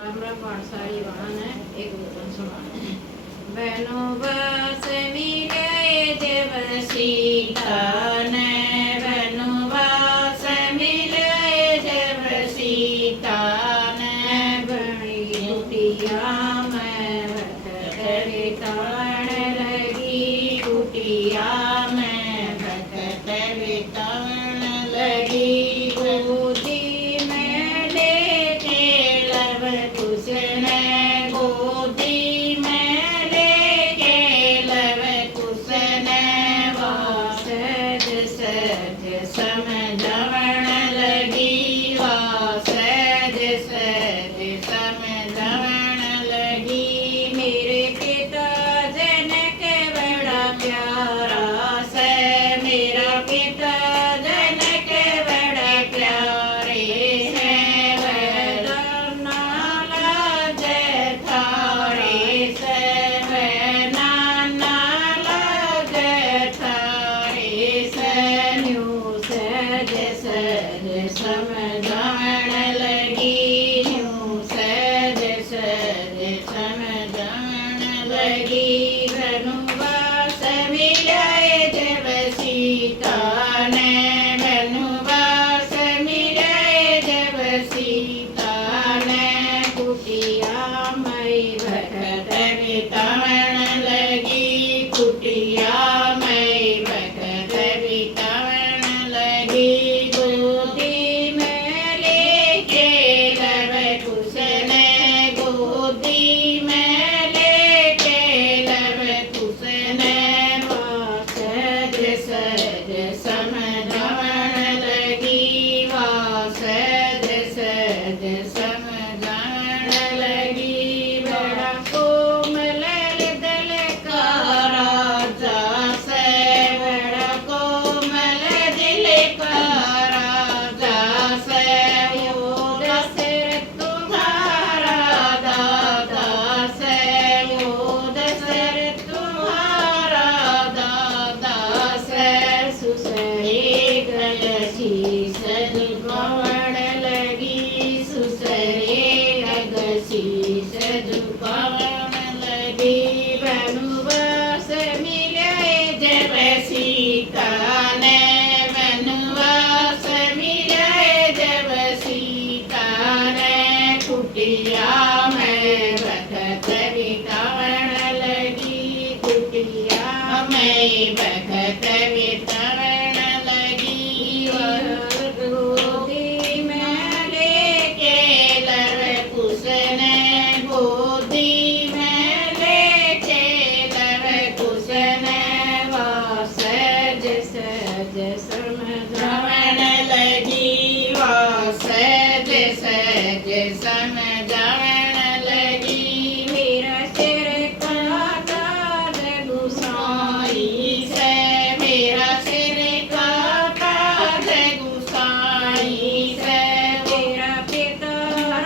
हमरा पाठशाली वाहन है एक वचन सुनाए। बहनों बस मिले जब सीता ने, बहनों बस मिले जब सीता ने, बड़ी कुटिया में भटक बितान लगी, कुटिया में भटक बितान लगी। गोदी में लेके लब कुसने, गोदी में लेके लब कुसने, वासज सज समझवण लगी, वासज सज समझवण लगी। मेरे पिता जनक बड़ा प्यारा से, मेरा पिता जनक बड़ा प्यारे से, वह नाला जय थारे से, वह नाला जय थारे से। न्यू सज सज समझाण लगी, न्यू सज सज समझाण लगी। बनुवास मिले जब सीता ने, बनुवास मिले जब सीता ने, कुटिया मई भटक बितावन लगी, कुटिया मई भटक बितावन लगी। गोदी में लेके लब कुसने, गोदी में लेके लब कुसने, वासज सज समझावन लगी, वासज सज समझावन लगी। बड़ा कोमल दल का राजा से, बड़ा कोमल दिल का राजा से, वो दशरथ तुम्हारा दादा से, वो दशरथ तुम्हारा दादा से। सुसरे गयसी सदुपवन लगी, सुसरे अगसी सदुपवन लगी। बनुवास मिले जब सीता ने, बनुवास मिले जब सीता ने, कुटिया में भटक बितावन लगी, कुटिया में भटक बितावन लगी। वह गोदी में लेके लब कुसने, गोदी में लेके लब कुसने, वासज सज समझावन लगी, वासज सज समझावन लगी। मेरा सिर काटा गुसाई से, मेरा सिर काटा गुसाई से, तेरा पिता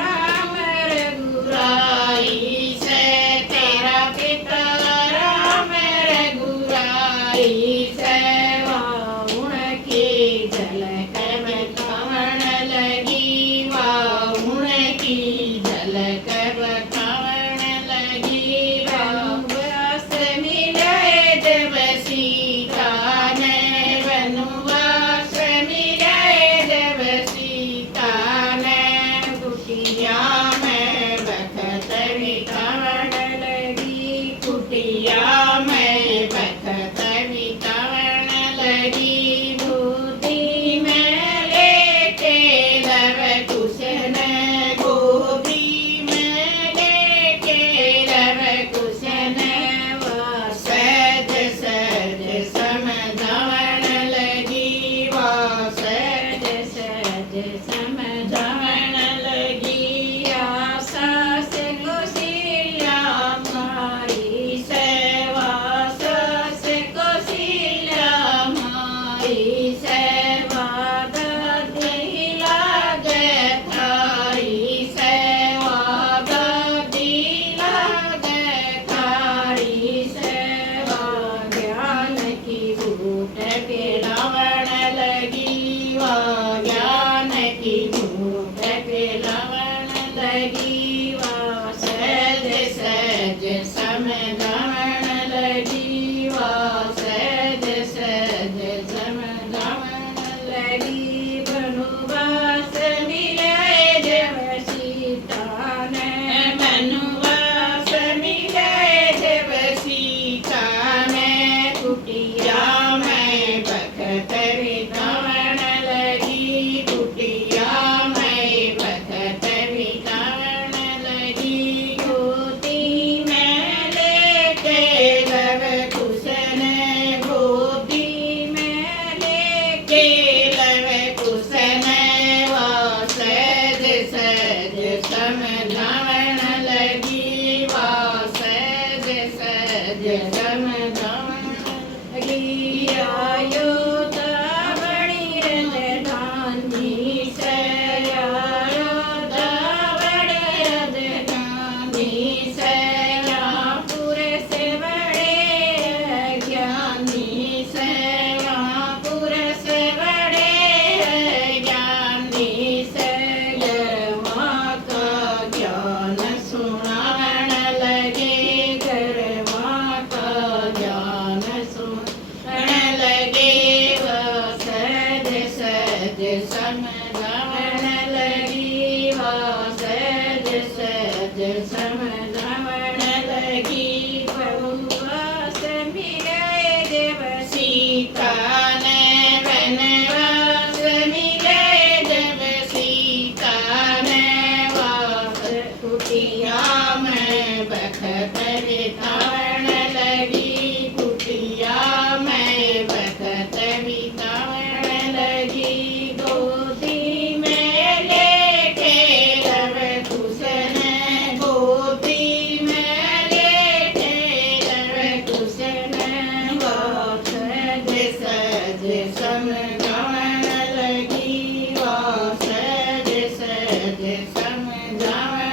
राम रघुराई से, तेरा पिता राम रघुराई से। वाहुण की झलक बतावन लगी, वाहुण की समझावण लगी वा सहज सहज समझावण लगी आयो तावणी रद धानी से आयो तावणी रद धानी से पुरे से बड़े ज्ञानी से पुरे से बड़े ज्ञानी से गरमा का ज्ञान सुनावण लगे गरमा का ज्ञान सुनावण लगे व सहज सहज समझावण लगी व सहज सहज समझावण लगी बहुवास मिले देव सीता ने वनवास मिले जब सीता ने वास कुटिया में बखत बितावण लगी कुटिया में बखत बितावण लगी गोदी में लेके रव कुशन गोदी में लेटे रव कुशन वास सहज समझावण लगी वा सहज सहज समझावण